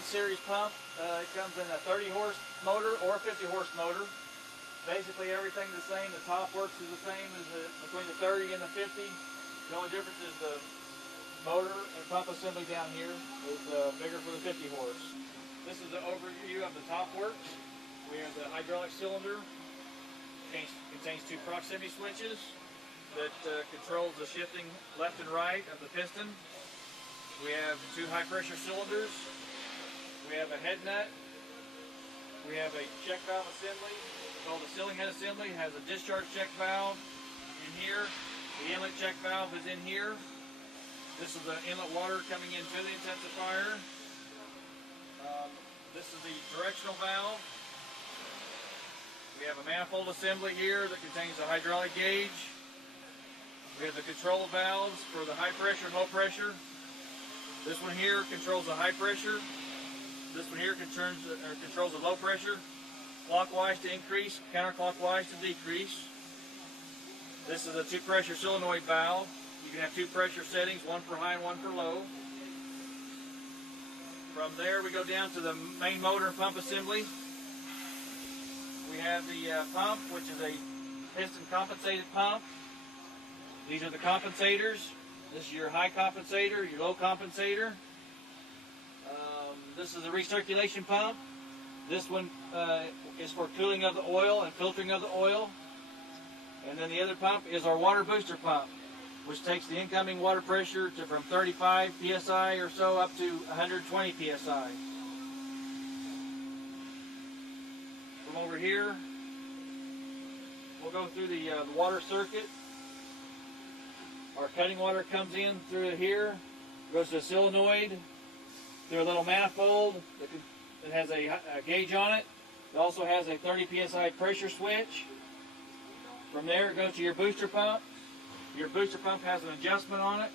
Jetline series pump. It comes in a 30 horse motor or a 50 horse motor. Basically everything's the same. The top works is the same as between the 30 and the 50. The only difference is the motor and pump assembly down here is bigger for the 50 horse. This is the overview of the top works. We have the hydraulic cylinder. Contains two proximity switches that controls the shifting left and right of the piston. We have two high pressure cylinders. We have a head nut. We have a check valve assembly called the ceiling head assembly. It has a discharge check valve in here. The inlet check valve is in here. This is the inlet water coming into the intensifier. This is the directional valve. We have a manifold assembly here that contains a hydraulic gauge. We have the control valves for the high pressure and low pressure. This one here controls the high pressure. This one here controls the low pressure. Clockwise to increase, counterclockwise to decrease. This is a two pressure solenoid valve. You can have two pressure settings, one for high and one for low. From there we go down to the main motor and pump assembly. We have the pump, which is a piston compensated pump. These are the compensators. This is your high compensator, your low compensator. This is a recirculation pump. This one is for cooling of the oil and filtering of the oil. And then the other pump is our water booster pump, which takes the incoming water pressure to from 35 psi or so up to 120 psi. From over here, we'll go through the water circuit. Our cutting water comes in through here, goes to a solenoid, through a little manifold that has a gauge on it. It also has a 30 psi pressure switch. From there it goes to your booster pump. Your booster pump has an adjustment on it,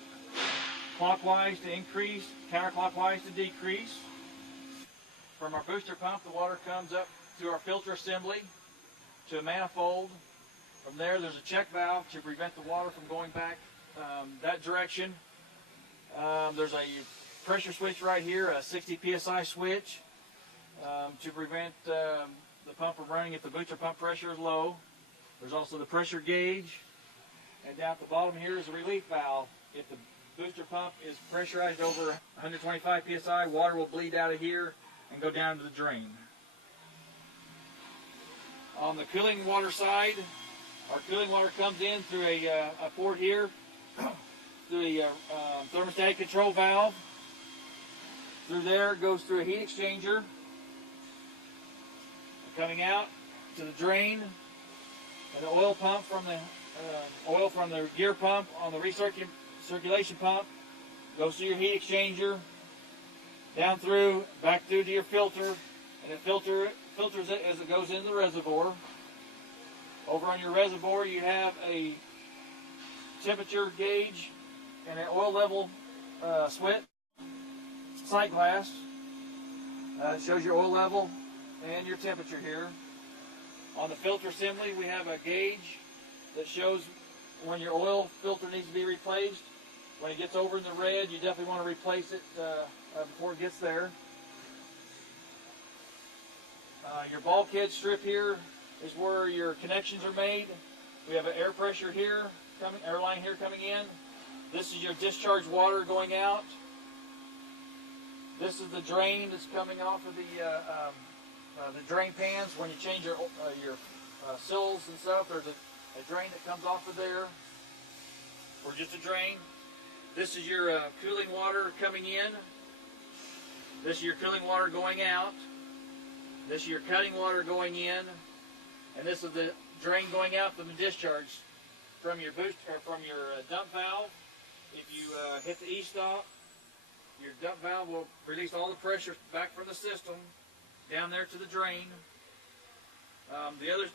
clockwise to increase, counterclockwise to decrease. From our booster pump, the water comes up through our filter assembly to a manifold. From there, there's a check valve to prevent the water from going back that direction. There's a pressure switch right here, a 60 psi switch, to prevent the pump from running if the booster pump pressure is low. There's also the pressure gauge. And down at the bottom here is a relief valve. If the booster pump is pressurized over 125 psi, water will bleed out of here and go down to the drain. On the cooling water side, our cooling water comes in through a port here, through a thermostatic control valve. Through there, it goes through a heat exchanger. Coming out to the drain, and the oil pump from the oil from the gear pump on the recirculation pump goes through your heat exchanger, down through, back through to your filter, and it filters it as it goes into the reservoir. Over on your reservoir you have a temperature gauge and an oil level sight glass. It shows your oil level and your temperature here. On the filter assembly we have a gauge that shows when your oil filter needs to be replaced. When it gets over in the red, you definitely want to replace it before it gets there. Your bulkhead strip here is where your connections are made. We have an air pressure here, air line here coming in. This is your discharge water going out. This is the drain that's coming off of the drain pans. When you change your sills and stuff, there's a drain that comes off of there, or just a drain. This is your cooling water coming in. This is your cooling water going out. This is your cutting water going in, and this is the drain going out from the discharge from your dump valve. If you hit the E-stop, your dump valve will release all the pressure back from the system down there to the drain. The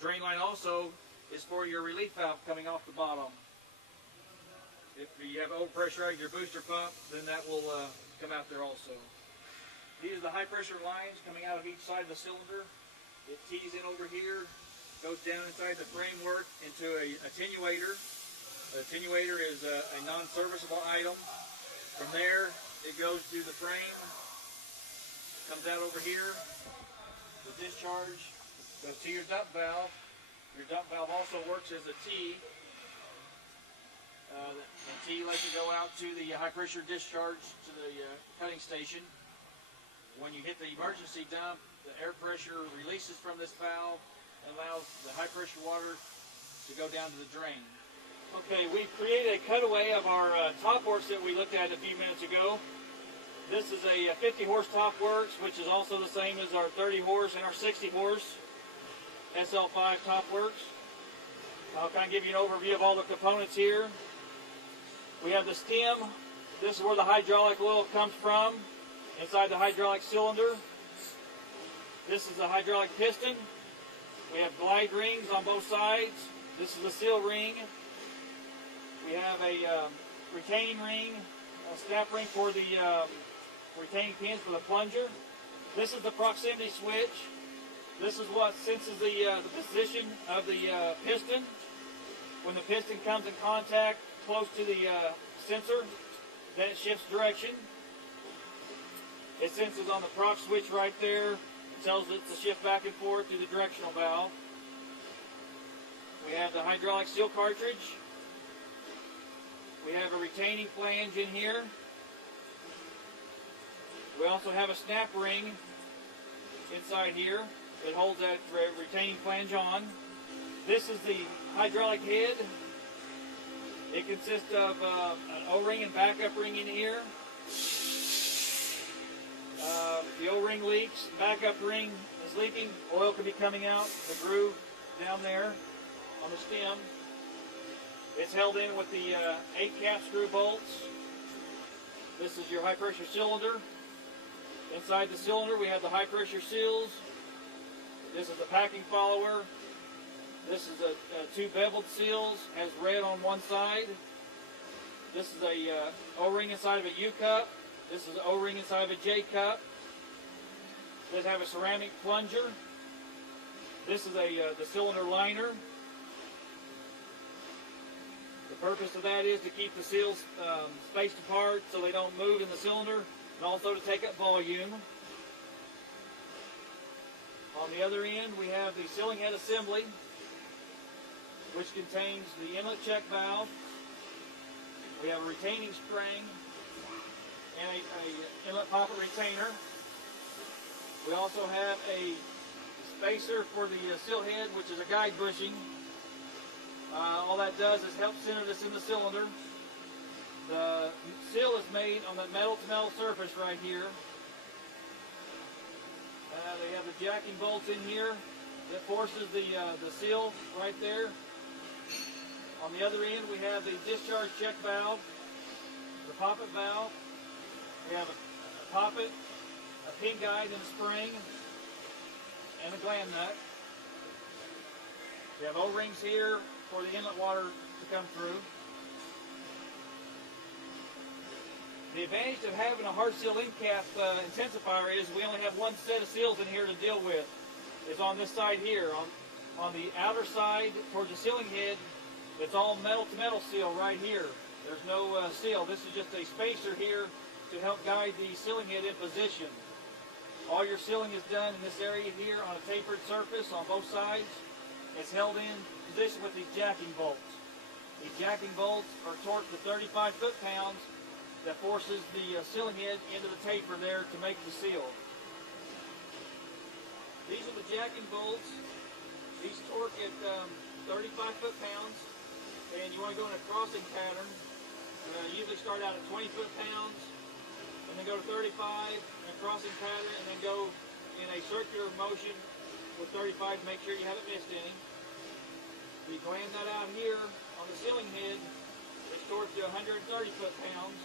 drain line also is for your relief valve coming off the bottom. If you have overpressurized your booster pump, then that will come out there also. These are the high pressure lines coming out of each side of the cylinder. It tees in over here, goes down inside the framework into an attenuator. The attenuator is a non-serviceable item. From there, It goes to the frame, comes out over here. The discharge goes to your dump valve. Your dump valve also works as a T. The T lets you go out to the high pressure discharge to the cutting station. When you hit the emergency dump, the air pressure releases from this valve and allows the high pressure water to go down to the drain. Okay, we created a cutaway of our top works that we looked at a few minutes ago. This is a 50 horse top works, which is also the same as our 30 horse and our 60 horse SL5 top works. I'll kind of give you an overview of all the components here. We have the stem. This is where the hydraulic oil comes from, inside the hydraulic cylinder. This is the hydraulic piston. We have glide rings on both sides. This is the seal ring. We have a retaining ring, a snap ring for the retaining pins for the plunger. This is the proximity switch. This is what senses the position of the piston. When the piston comes in contact close to the sensor, then it shifts direction. It senses on the proc switch right there. It tells it to shift back and forth through the directional valve. We have the hydraulic seal cartridge. We have a retaining flange in here. We also have a snap ring inside here that holds that retaining flange on. This is the hydraulic head. It consists of an O-ring and backup ring in here. The O-ring leaks, backup ring is leaking, oil can be coming out, the groove down there on the stem. It's held in with the 8 cap screw bolts. This is your high pressure cylinder. Inside the cylinder we have the high pressure seals. This is the packing follower. This is a 2 beveled seals, has red on one side. This is a O-ring inside of a U-cup. This is an O-ring inside of a J-cup. This have a ceramic plunger. This is the cylinder liner. The purpose of that is to keep the seals spaced apart so they don't move in the cylinder, and also to take up volume. On the other end we have the sealing head assembly, which contains the inlet check valve. We have a retaining spring and a inlet poppet retainer. We also have a spacer for the seal head, which is a guide bushing. All that does is help center this in the cylinder. The seal is made on the metal-to-metal surface right here. They have the jacking bolts in here that forces the seal right there. On the other end we have the discharge check valve, the poppet valve. We have a poppet, a pin guide and a spring, and a gland nut. We have O-rings here for the inlet water to come through. The advantage of having a hard seal end cap intensifier is we only have one set of seals in here to deal with. Is on this side here. On the outer side towards the sealing head, it's all metal to metal seal right here. There's no seal. This is just a spacer here to help guide the sealing head in position. All your sealing is done in this area here on a tapered surface on both sides. It's held in position with these jacking bolts. These jacking bolts are torqued to 35 foot-pounds that forces the sealing head into the taper there to make the seal. These are the jacking bolts. These torque at 35 foot-pounds, and you want to go in a crossing pattern. Usually start out at 20 foot-pounds, and then go to 35 in a crossing pattern, and then go in a circular motion with 35 to make sure you haven't missed any. You gland that out here on the sealing head. It's torqued to 130 foot-pounds.